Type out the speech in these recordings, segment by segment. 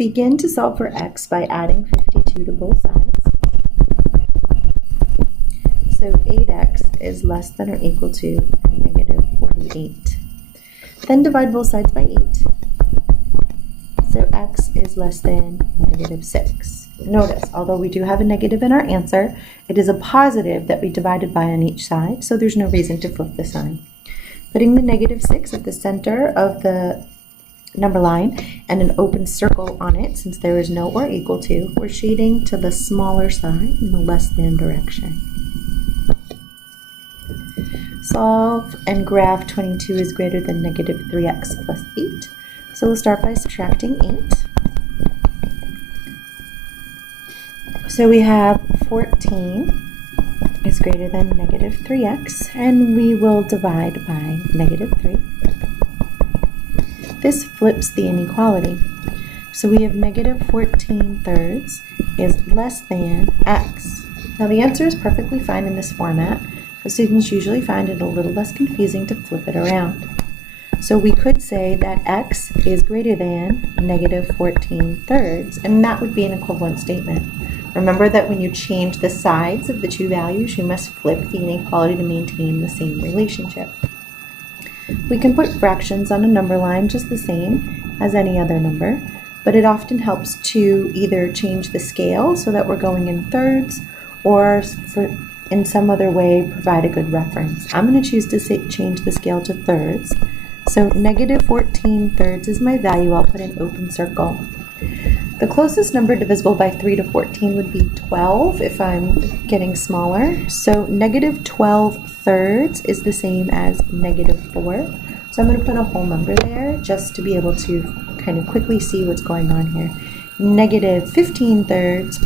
Begin to solve for x by adding 52 to both sides. So 8x is less than or equal to negative 48. Then divide both sides by 8. So x is less than negative 6. Notice, although we do have a negative in our answer, it is a positive that we divided by on each side, so there's no reason to flip the sign. Putting the negative 6 at the center of the number line and an open circle on it, since there is no or equal to, we're shading to the smaller side in the less than direction. Solve and graph 22 is greater than negative 3x plus 8. So we'll start by subtracting 8. So we have 14 is greater than negative 3x, and we will divide by negative 3. This flips the inequality. So we have negative 14 thirds is less than x. Now the answer is perfectly fine in this format, but students usually find it a little less confusing to flip it around. So we could say that x is greater than negative 14 thirds, and that would be an equivalent statement. Remember that when you change the sides of the two values, you must flip the inequality to maintain the same relationship. We can put fractions on a number line just the same as any other number, but it often helps to either change the scale so that we're going in thirds, or in some other way provide a good reference. I'm going to choose to change the scale to thirds. So negative 14 thirds is my value. I'll put an open circle. The closest number divisible by 3 to 14 would be 12 if I'm getting smaller. So negative 12 thirds is the same as negative 4. So I'm going to put a whole number there just to be able to kind of quickly see what's going on here. Negative 15 thirds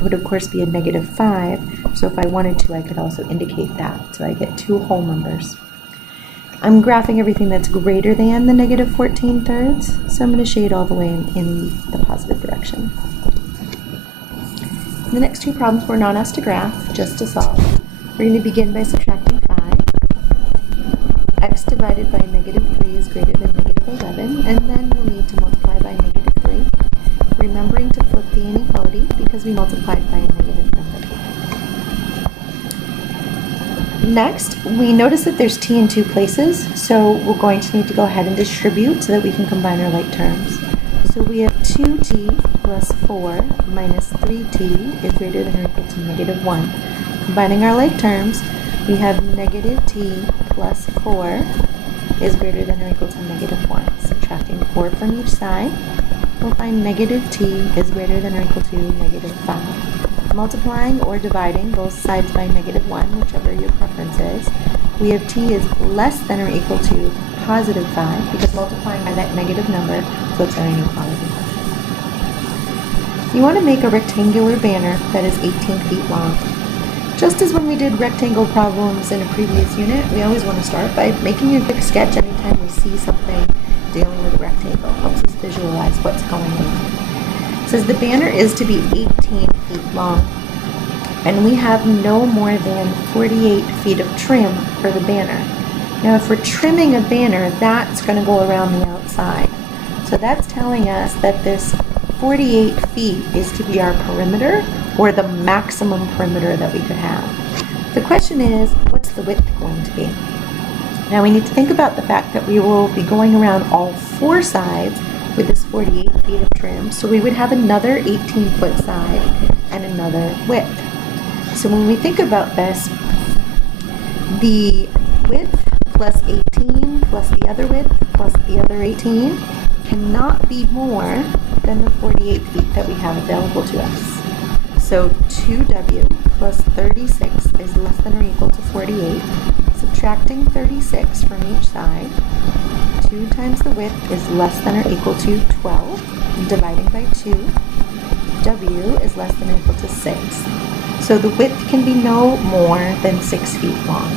would of course be a negative 5. So if I wanted to, I could also indicate that. So I get two whole numbers. I'm graphing everything that's greater than the negative 14 thirds, so I'm going to shade all the way in the positive direction. The next two problems were not asked to graph, just to solve. We're going to begin by subtracting 5. X divided by negative 3 is greater than negative 11, and then we'll need to multiply by negative 3, remembering to flip the inequality because we multiplied by a negative number. Next, we notice that there's t in two places, so we're going to need to go ahead and distribute so that we can combine our like terms. So we have 2t plus 4 minus 3t is greater than or equal to negative 1. Combining our like terms, we have negative t plus 4 is greater than or equal to negative 1. Subtracting 4 from each side, we'll find negative t is greater than or equal to negative 5. Multiplying or dividing both sides by negative 1, whichever your preference is, we have t is less than or equal to positive 5, because multiplying by that negative number flips our inequality. You want to make a rectangular banner that is 18 feet long. Just as when we did rectangle problems in a previous unit, we always want to start by making a quick sketch anytime we see something dealing with a rectangle. It helps us visualize what's going on. It says the banner is to be 18 feet long, and we have no more than 48 feet of trim for the banner. Now if we're trimming a banner, that's going to go around the outside. So that's telling us that this 48 feet is to be our perimeter, or the maximum perimeter that we could have. The question is, what's the width going to be? Now we need to think about the fact that we will be going around all four sides with this 48 feet of trim, so we would have another 18-foot side and another width. So when we think about this, the width plus 18 plus the other width plus the other 18 cannot be more than the 48 feet that we have available to us. So 2w plus 36 is less than or equal to 48. Subtracting 36 from each side, 2 times the width is less than or equal to 12. Dividing by 2, w is less than or equal to 6. So the width can be no more than 6 feet long.